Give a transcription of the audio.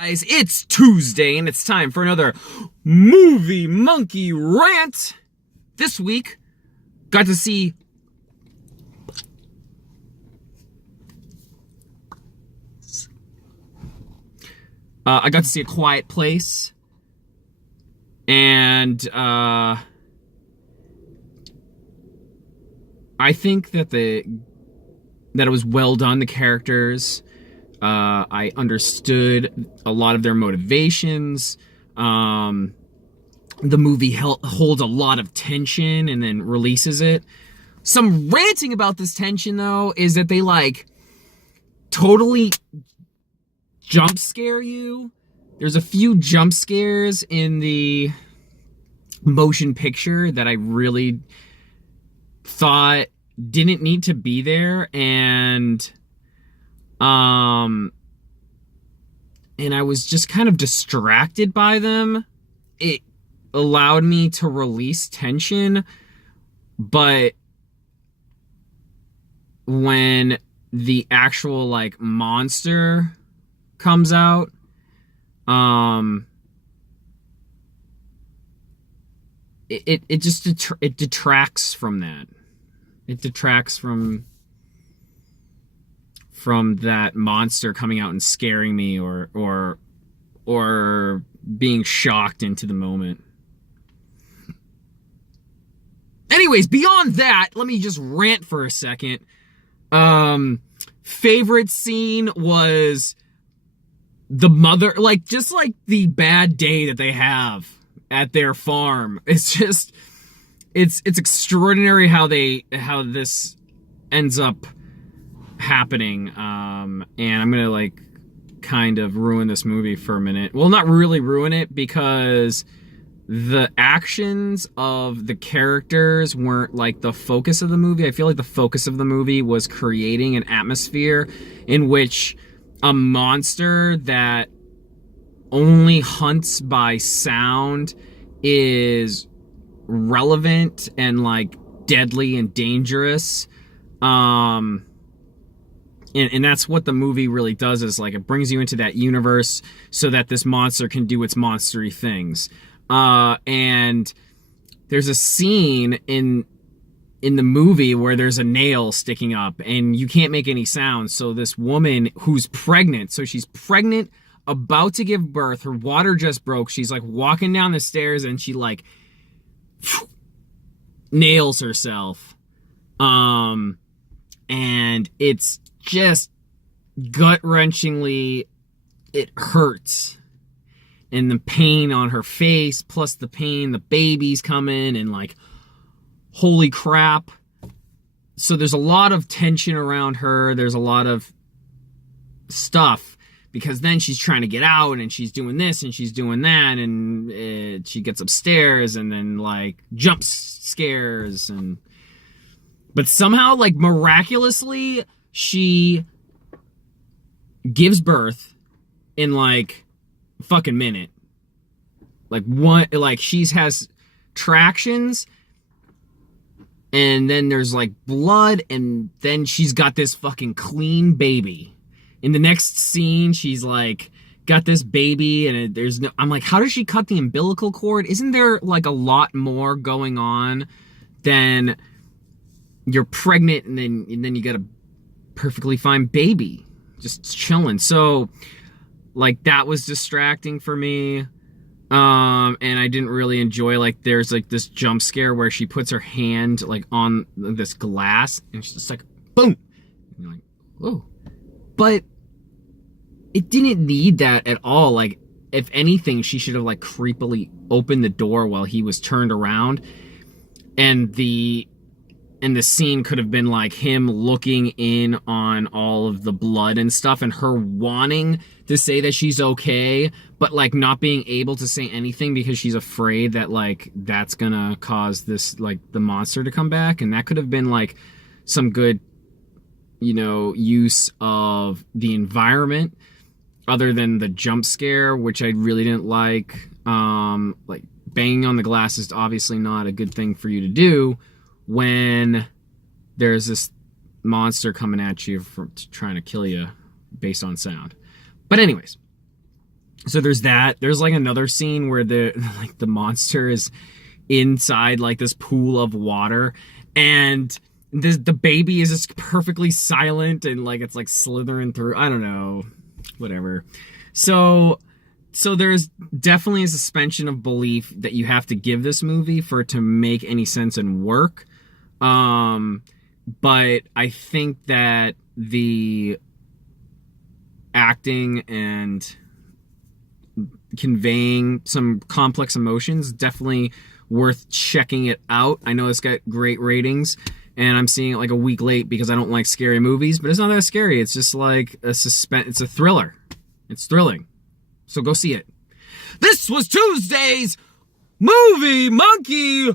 Guys, it's Tuesday and it's time for another movie monkey rant. This week, got to see I got to see A Quiet Place, and I think that it was well done. The characters. I understood a lot of their motivations. The movie holds a lot of tension and then releases it. Some ranting about this tension, though, is that they, totally jump scare you. There's a few jump scares in the motion picture that I really thought didn't need to be there, and I was just kind of distracted by them. It allowed me to release tension, but when the actual monster comes out, it just detracts from that. It detracts from that monster coming out and scaring me or being shocked into the moment. Anyways, beyond that, let me just rant for a second. Favorite scene was the mother, just the bad day that they have at their farm. It's just, it's extraordinary how this ends up happening. And I'm gonna kind of ruin this movie for a minute. Well, not really ruin it, because the actions of the characters weren't the focus of the movie. I feel like the focus of the movie was creating an atmosphere in which a monster that only hunts by sound is relevant and deadly and dangerous. And that's what the movie really does, is it brings you into that universe so that this monster can do its monstery things. And there's a scene in the movie where there's a nail sticking up and you can't make any sound. So this woman who's pregnant, she's pregnant, about to give birth, her water just broke. She's walking down the stairs and she nails herself. And it's just gut-wrenchingly, it hurts. And the pain on her face, plus the pain, the baby's coming, and holy crap. So there's a lot of tension around her. There's a lot of stuff, because then she's trying to get out, and she's doing this, and she's doing that, and she gets upstairs, and then jump scares, but somehow miraculously she gives birth in fucking minute. She has tractions, and then there's blood, and then she's got this fucking clean baby. In the next scene, she's got this baby, and there's no, I'm how does she cut the umbilical cord? Isn't there a lot more going on than you're pregnant and then you got a perfectly fine baby just chilling? So that was distracting for me. And I didn't really enjoy, there's this jump scare where she puts her hand on this glass, and she's just boom, and you're whoa. But it didn't need that at all. If anything, she should have creepily opened the door while he was turned around, and the scene could have been him looking in on all of the blood and stuff, and her wanting to say that she's okay, but not being able to say anything because she's afraid that that's gonna cause this the monster to come back. And that could have been some good use of the environment, other than the jump scare, which I really didn't like. Banging on the glass is obviously not a good thing for you to do when there's this monster coming at you trying to kill you based on sound. But anyways, So there's that. There's like another scene where the monster is inside like this pool of water, and the baby is just perfectly silent, and like it's like slithering through. I don't know, whatever. So there's definitely a suspension of belief that you have to give this movie for it to make any sense and work. But I think that the acting and conveying some complex emotions definitely worth checking it out. I know it's got great ratings, and I'm seeing it like a week late because I don't like scary movies, but it's not that scary. It's just like a suspense. It's a thriller. It's thrilling. So go see it. This was Tuesday's Movie Monkey